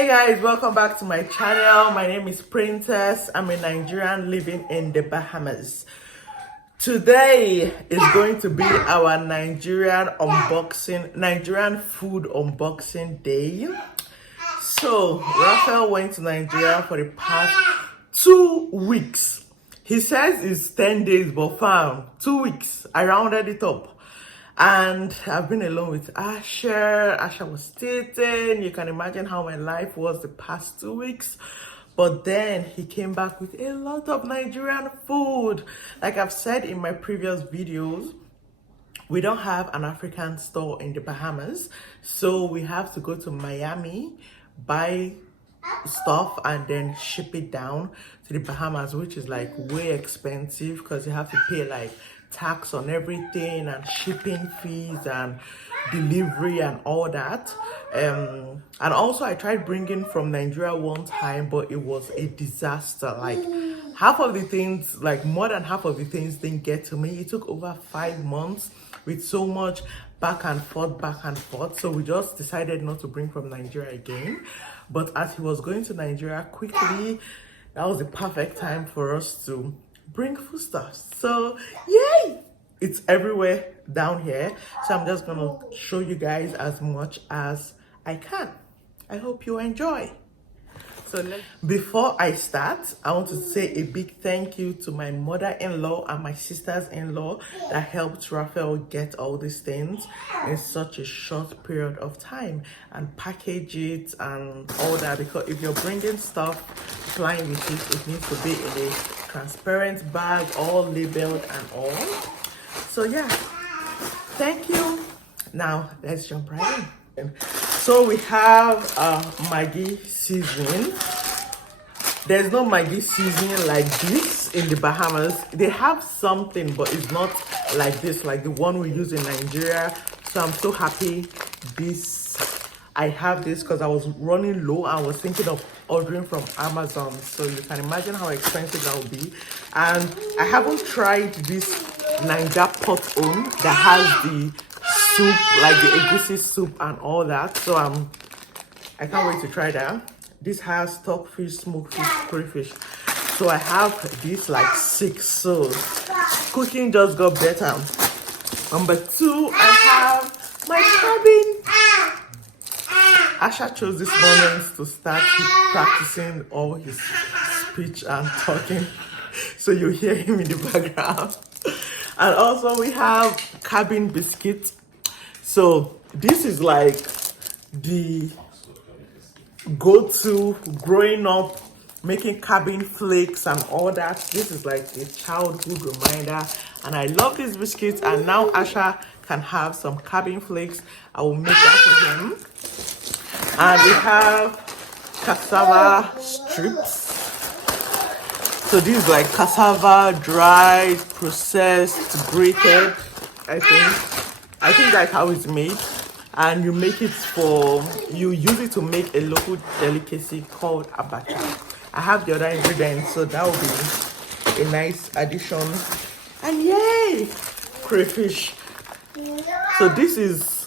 Hey guys, welcome back to my channel. My name is Princess. I'm a Nigerian living in the Bahamas. Today is going to be our Nigerian food unboxing day. So Raphael went to Nigeria for the past 2 weeks. He says it's 10 days, but fam, 2 weeks. I rounded it up. And I've been alone with Asher. Asher was dating. You can imagine how my life was the past 2 weeks. But then he came back with a lot of Nigerian food. Like I've said in my previous videos, we don't have an African store in the Bahamas. So we have to go to Miami, buy stuff and then ship it down to the Bahamas, which is like way expensive because you have to pay like tax on everything and shipping fees and delivery and all that. And also I tried bringing from Nigeria one time, but it was a disaster. Like half of the things, like more than half of the things didn't get to me. It took over 5 months with so much back and forth. So we just decided not to bring from Nigeria again. But as he was going to Nigeria quickly, that was the perfect time for us to bring foodstuffs. So yay, it's everywhere down here. So I'm just gonna show you guys as much as I can. I hope you enjoy. So before I start, I want to say a big thank you to my mother-in-law and my sisters-in-law that helped Raphael get all these things in such a short period of time and package it and all that, because if you're bringing stuff flying with it needs to be in a transparent bag, all labeled and all. So yeah, thank you. Now let's jump right in. So we have Maggi seasoning. There's no Maggi seasoning like this in the Bahamas. They have something, but it's not like this, like the one we use in Nigeria. So I'm so happy I have this because I was running low. I was thinking of ordering from Amazon. So you can imagine how expensive that would be. And I haven't tried this Naija pot on that has the soup, like the egusi soup and all that. So I can't wait to try that. This has stockfish, smoked fish, crayfish. So I have this like 6. So cooking just got better. Number 2, I have my cabin. Asha chose this moment to start practicing all his speech and talking. So you hear him in the background. And also we have cabin biscuits. So this is like the go-to growing up, making cabin flakes and all that. This is like a childhood reminder, and I love these biscuits. And now Asha can have some cabin flakes. I will make that for him. And we have cassava strips. So this is like cassava, dried, processed, grated. I think that's how it's made. And you use it to make a local delicacy called abacha. I have the other ingredients, so that will be a nice addition. And yay, crayfish. So this is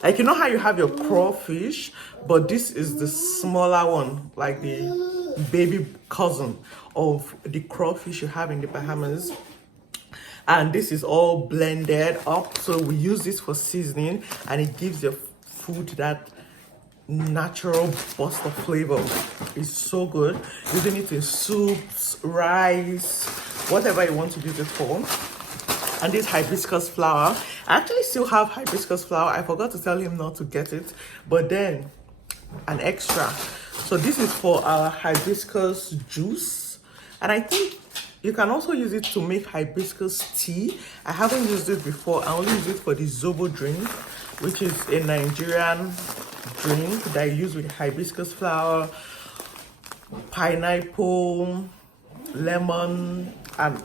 like, you know how you have your crawfish, but this is the smaller one, like the baby cousin of the crawfish you have in the Bahamas. And this is all blended up, so we use this for seasoning, and it gives your food that natural burst of flavor. It's so good. Using it in soups, rice, whatever you want to use it for. And this hibiscus flower, I actually still have hibiscus flower. I forgot to tell him not to get it, but then an extra. So this is for our hibiscus juice, and I think you can also use it to make hibiscus tea. I haven't used it before. I only use it for the zobo drink, which is a Nigerian drink that I use with hibiscus flower, pineapple, lemon, and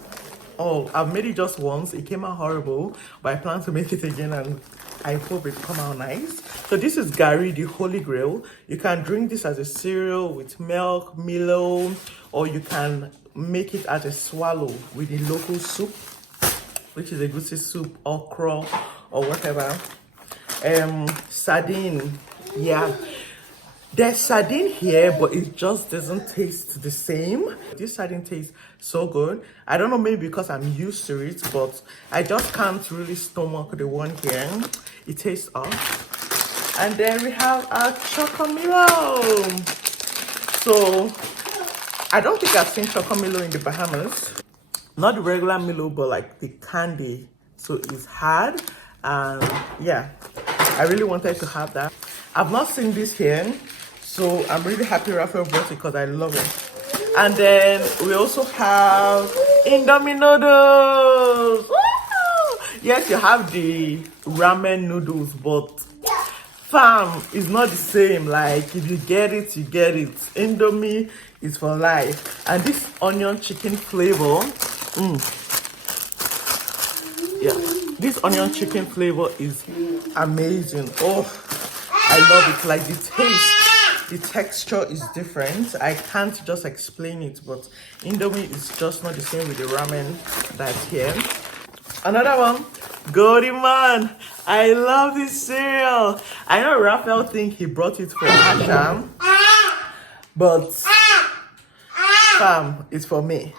oh, I've made it just once. It came out horrible, but I plan to make it again, and I hope it come out nice. So this is Gary, the Holy Grail. You can drink this as a cereal with milk, Milo, or you can make it as a swallow with the local soup, which is a egusi soup, okra, or whatever. Sardine, yeah. There's sardine here, but it just doesn't taste the same. This sardine tastes so good. I don't know, maybe because I'm used to it, but I just can't really stomach the one here. It tastes off. And then we have our Chocomilo. So I don't think I've seen Chocomilo in the Bahamas. Not the regular Milo, but like the candy. So it's hard. And yeah, I really wanted to have that. I've not seen this here. So I'm really happy Raphael brought it because I love it. And then we also have Indomie Noodles. Woo! Yes, you have the ramen noodles, but fam, it's not the same. Like if you get it, you get it. Indomie is for life. And this onion chicken flavor, yeah, this onion chicken flavor is amazing. Oh, I love it. Like the taste. The texture is different. I can't just explain it, but Indomie is just not the same with the ramen that's here. Another one, Golden Man. I love this cereal. I know Raphael think he brought it for Asha, but fam, it's for me.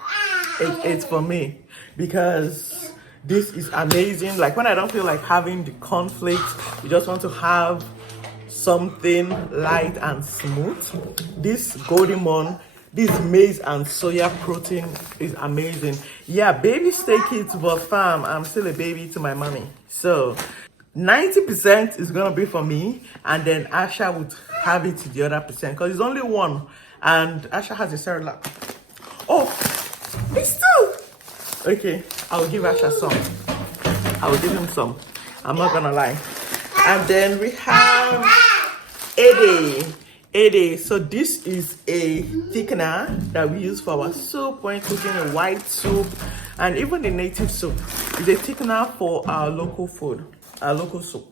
It's for me because this is amazing. Like when I don't feel like having the cornflakes, you just want to have something light and smooth. This Golden Mon, this maize and soya protein is amazing. Yeah, babies take it, but fam, I'm still a baby to my mommy. So 90% is gonna be for me, and then Asha would have it to the other percent because it's only one, and Asha has a Cerelac. Oh, it's two. Okay, I'll give Asha some. I'll give him some. I'm not gonna lie. And then we have Ede. So this is a thickener that we use for our soup when cooking a white soup and even the native soup. It's a thickener for our local food, our local soup.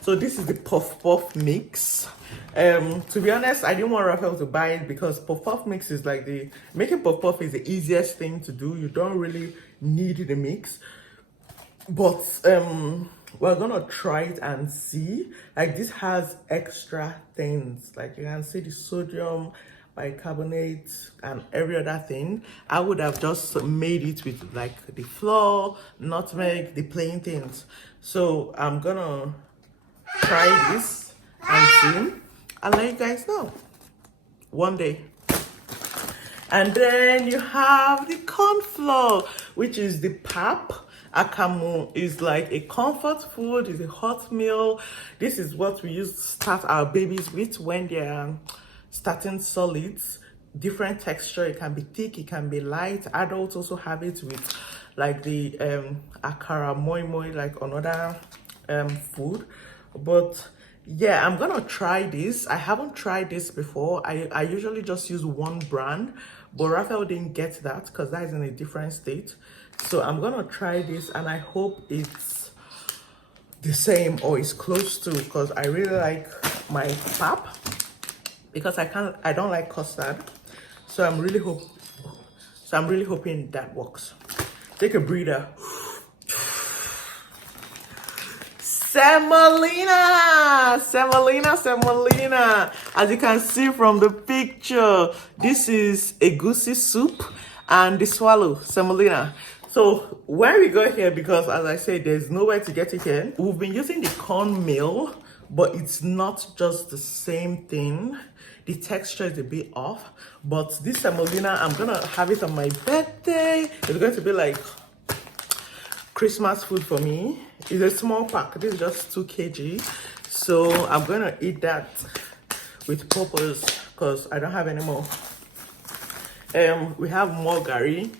So this is the puff puff mix. To be honest, I didn't want Raphael to buy it because puff puff mix is like making puff puff is the easiest thing to do. You don't really need the mix, but we're gonna try it and see. Like this has extra things, like you can see the sodium, bicarbonate, and every other thing. I would have just made it with like the flour, nutmeg, the plain things. So I'm gonna try this and see. I'll let you guys know one day. And then you have the corn flour, which is the pap. Akamu is like a comfort food, is a hot meal. This is what we use to start our babies with when they're starting solids. Different texture, it can be thick, it can be light. Adults also have it with like the akara moi moi, like another food. But yeah, I'm gonna try this. I haven't tried this before. I usually just use one brand, but Raphael didn't get that because that is in a different state. So I'm gonna try this and I hope it's the same or it's close to, because I really like my pap because I don't like custard. So I'm really hoping that works. Take a breather. Semolina. As you can see from the picture, this is a goosey soup and the swallow, semolina. So where we got here, because as I said, there's nowhere to get it here. We've been using the cornmeal, but it's not just the same thing. The texture is a bit off, but this semolina, I'm gonna have it on my birthday. It's going to be like Christmas food for me. It's a small pack. This is just 2 kg. So I'm gonna eat that with purpose because I don't have any more. We have more gari.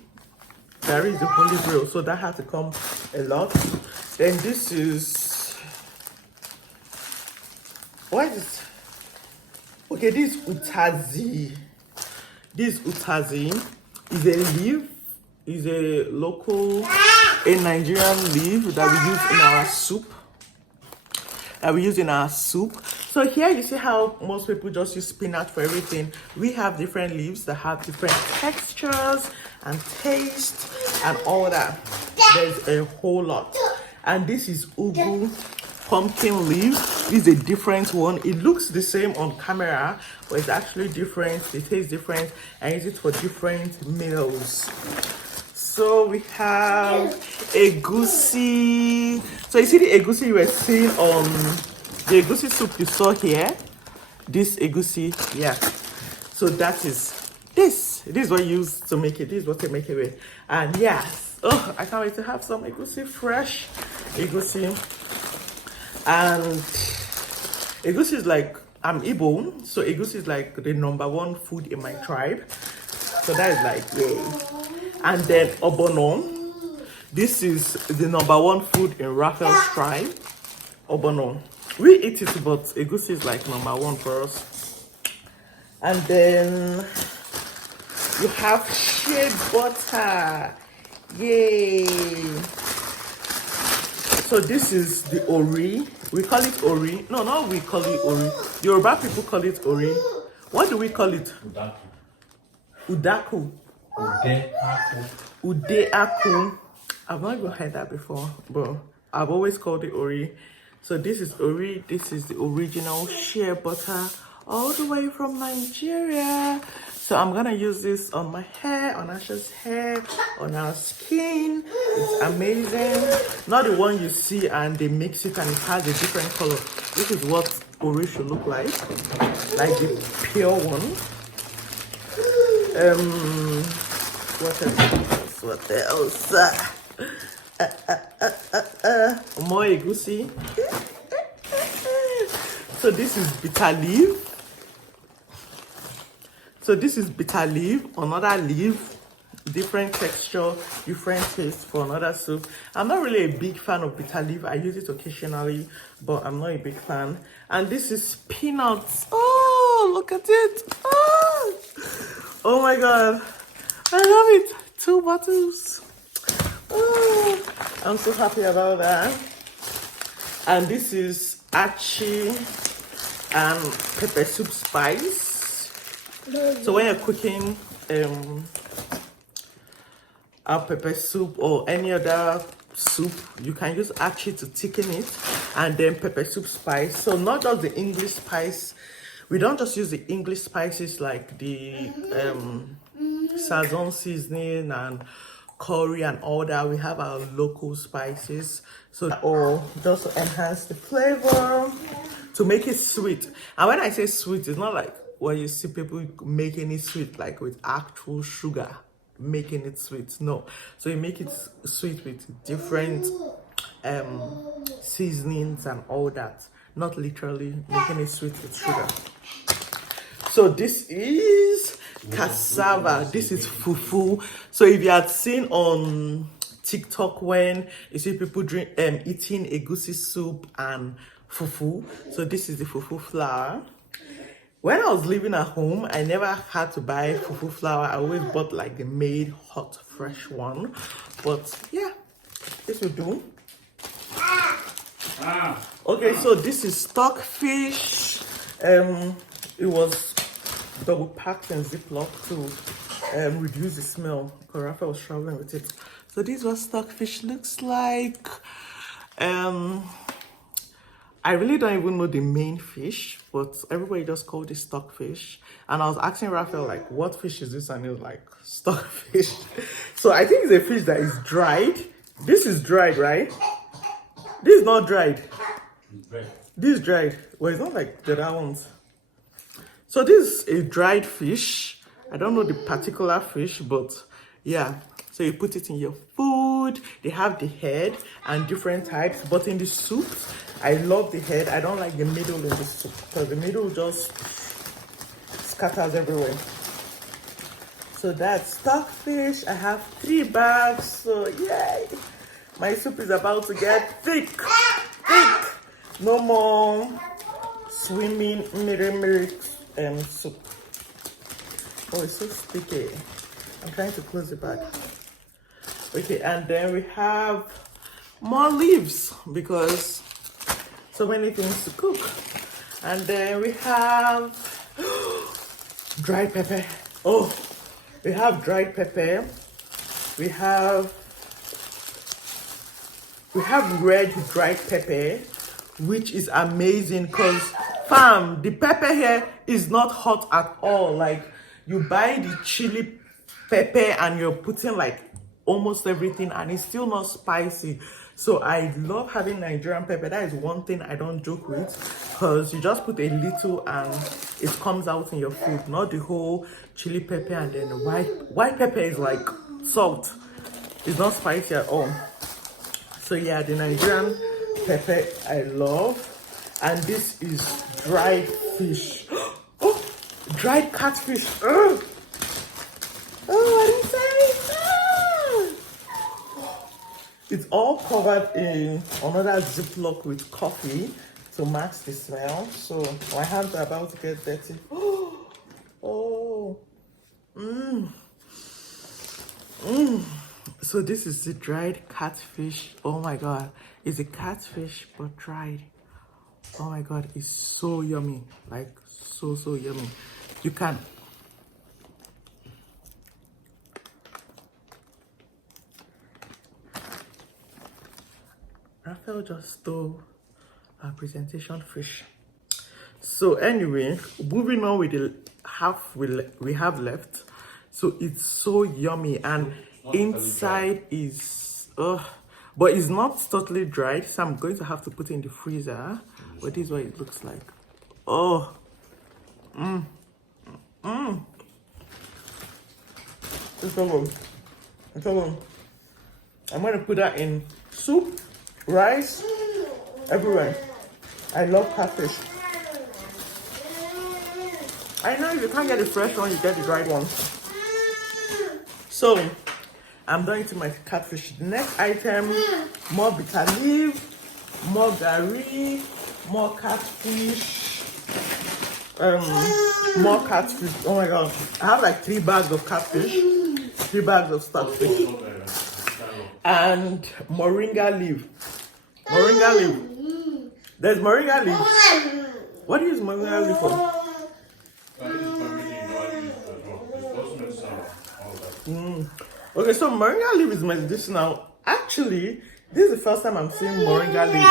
Gari is the holy grail, so that has to come a lot. Then this is, what is it? Okay, this utazi. This utazi is a leaf, is a local, a Nigerian leaf that we use in our soup. So here you see how most people just use spinach for everything. We have different leaves that have different textures and taste and all that. There's a whole lot. And this is ugu. pumpkin leaves. This is a different one. It looks the same on camera, but it's actually different. It tastes different. I use it for different meals. So we have egusi. So you see the egusi you were seeing on the egusi soup you saw here. This egusi, yeah. So that is this. This is what you use to make it. This is what they make it with. And yes, oh, I can't wait to have some egusi, fresh egusi. And egusi is like, I'm Igbo, so egusi is like the #1 food in my tribe. So that is like, yay. And then obono. This is the #1 food in Raphael's tribe. Obono. We eat it, but egusi is like #1 for us. And then you have shea butter. Yay! So this is the ori. We call it ori. No, no, we call it ori. Yoruba people call it ori. What do we call it? Udaku. Udeaku. I've not even heard that before, but I've always called it ori. So this is ori. This is the original shea butter, all the way from Nigeria. So I'm gonna use this on my hair, on Asha's hair, on our skin. It's amazing. Not the one you see and they mix it and it has a different color. This is what ori should look like the pure one. What else? What else? More egusi. So this is bitter leaf. So this is bitter leaf, another leaf, different texture, different taste for another soup. I'm not really a big fan of bitter leaf. I use it occasionally, but I'm not a big fan. And this is peanuts. Oh, look at it. Oh my God. I love it. 2 bottles. Oh, I'm so happy about that. And this is achi and pepper soup spice. So when you're cooking a pepper soup or any other soup, you can use achi to thicken it, and then pepper soup spice. So not just the English spice. We don't just use the English spices like the sazon seasoning and curry and all that. We have our local spices, so all just to enhance the flavor, to make it sweet. And when I say sweet, it's not like when you see people making it sweet like with actual sugar, making it sweet. No, so you make it sweet with different seasonings and all that, not literally making it sweet with sugar. So this is cassava. This is fufu. So if you had seen on TikTok when you see people eating egusi soup and fufu, so this is the fufu flour. When I was living at home, I never had to buy fufu flour. I always bought like the made hot fresh one. But yeah, this will do. Okay, so this is stockfish. It was double packed in Ziploc to reduce the smell. Rafa was traveling with it. So this is what stockfish looks like. I really don't even know the main fish, but everybody just called it stockfish. And I was asking Raphael, like, what fish is this? And he was like, stockfish. So I think it's a fish that is dried. This is dried, right? This is not dried. This is dried. Well, it's not like the other ones. So this is a dried fish. I don't know the particular fish, but yeah. So you put it in your food. They have the head and different types. But in the soup, I love the head. I don't like the middle in the soup because the middle just scatters everywhere. So that's stockfish. I have 3 bags. So yay! My soup is about to get thick. Thick. No more swimming soup. Oh, it's so sticky. I'm trying to close the bag. Okay, and then we have more leaves because so many things to cook. And then we have dried pepper. Oh, we have dried pepper. We have red dried pepper. which is amazing because fam, the pepper here is not hot at all. Like, you buy the chili pepper and you're putting like almost everything and it's still not spicy. So I love having Nigerian pepper. That is one thing I don't joke with, because you just put a little and it comes out in your food, not the whole chili pepper and then the white pepper is like salt. It's not spicy at all. So yeah, the Nigerian pepper I love. And this is dried fish. Oh, dried catfish. Oh, I didn't say it. It's all covered in another Ziploc with coffee to mask the smell. So my hands are about to get dirty. Oh, So this is the dried catfish. Oh my god, it's a catfish but dried. Oh my god, it's so yummy. Like so yummy. You can Raphael just stole our presentation fish. So anyway, moving on with the half we have left. So it's so yummy and inside is but it's not totally dried, so I'm going to have to put it in the freezer. But this is what it looks like. It's so good. It's so good. I'm gonna put that in soup, rice, everywhere. I love catfish. I know if you can't get the fresh one, you get the dried one. So I'm done eating my catfish. The next item, more bitter leaf, more gari, more catfish, more catfish. Oh my god, I have like 3 bags of catfish, 3 bags of starfish, and moringa leaf. Moringa leaf. There's moringa leaf. What do you use moringa leaf for? Okay, so moringa leaf is medicinal. Actually, this is the first time I'm seeing moringa leaf.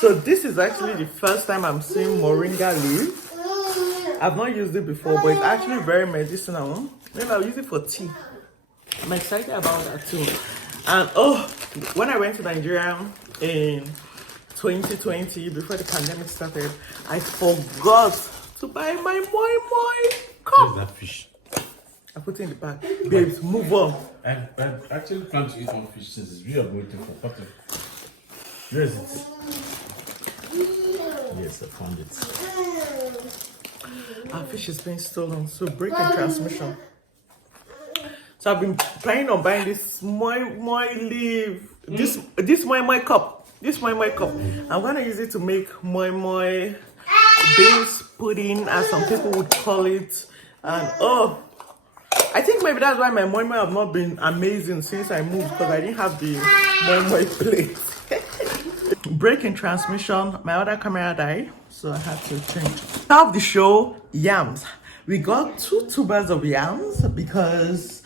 So this is actually the first time I'm seeing moringa leaf. I've not used it before, but it's actually very medicinal. Maybe I'll use it for tea. I'm excited about that too. And when I went to Nigeria in 2020, before the pandemic started, I forgot to buy my moi cup. Where's that fish? I put it in the bag. Babes, move on. I've actually planned to eat one fish since we are waiting for cutting. Where is it? Yes, I found it. Our fish is being stolen, so breaking transmission. So I've been planning on buying this moi leaf, this moi cup, this moi cup. I'm gonna use it to make moi beans pudding, as some people would call it. And I think maybe that's why my moi have not been amazing since I moved, because I didn't have the moi plate. Breaking transmission, my other camera died, so I had to change. Top of the show, yams. We got 2 tubers of yams because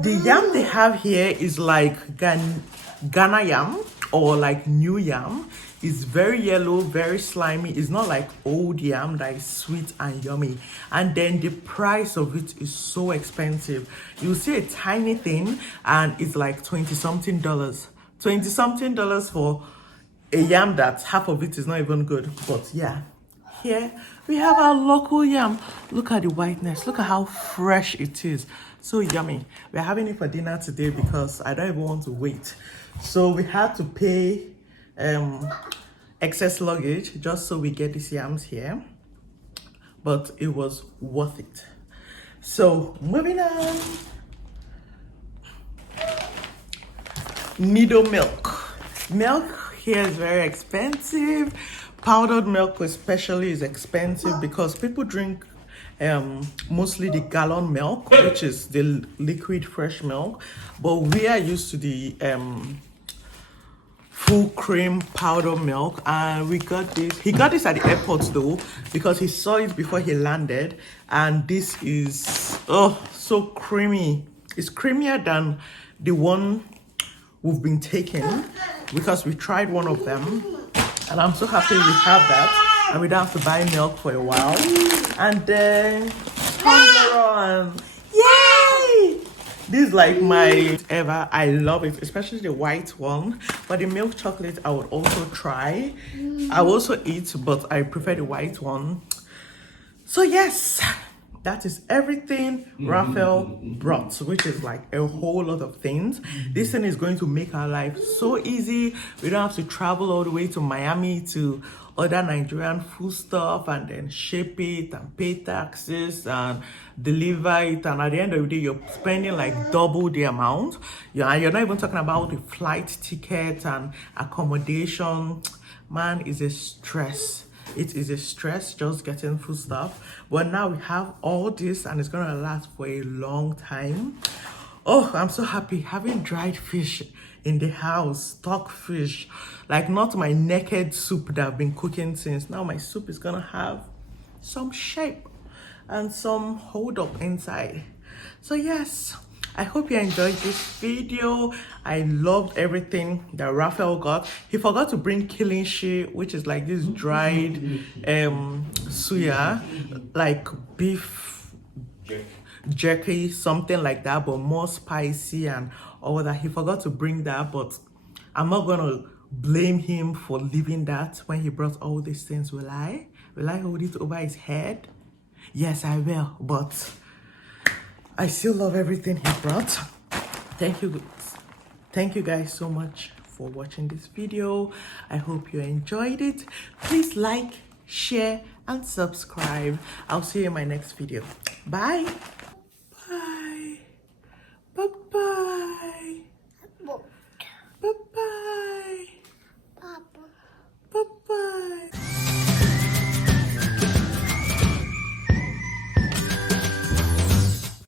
the yam they have here is like Ghana yam or like new yam. It's very yellow, very slimy. It's not like old yam that is sweet and yummy. And then the price of it is so expensive. You see a tiny thing and it's like $20-something. $20-something for a yam that half of it is not even good. But yeah, here we have our local yam. Look at the whiteness. Look at how fresh it is. So yummy. We're having it for dinner today because I don't even want to wait. So we had to pay excess luggage just so we get these yams here. But it was worth it. So moving on. Nido milk. Milk here is very expensive. Powdered milk especially is expensive because people drink mostly the gallon milk, which is the liquid fresh milk, but we are used to the full cream powder milk, and we got this. He got this at the airport though, because he saw it before he landed, and this is so creamy. It's creamier than the one we've been taking, because we tried one of them, and I'm so happy we have that, and we don't have to buy milk for a while. And then Toblerone, yay! This is like my ever. I love it, especially the white one. But the milk chocolate I would also try. I will also eat, but I prefer the white one. So yes, that is everything Raphael brought, which is like a whole lot of things. This thing is going to make our life so easy. We don't have to travel all the way to Miami to order Nigerian food stuff and then ship it and pay taxes and deliver it, and at the end of the day you're spending like double the amount. And you're not even talking about the flight ticket and accommodation. Man, it's a stress. It is a stress just getting food stuff, but now we have all this and it's gonna last for a long time. Oh, I'm so happy having dried fish in the house, stock fish, like not my naked soup that I've been cooking since. Now my soup is gonna have some shape and some hold up inside. So yes, I hope you enjoyed this video. I loved everything that Raphael got. He forgot to bring kilishi, which is like this dried suya, like beef jerky, something like that, but more spicy and all that. He forgot to bring that, but I'm not gonna blame him for leaving that when he brought all these things. Will I hold it over his head? Yes, I will, but I still love everything he brought. Thank you guys so much for watching this video. I hope you enjoyed it. Please like, share and subscribe. I'll see you in my next video. Bye.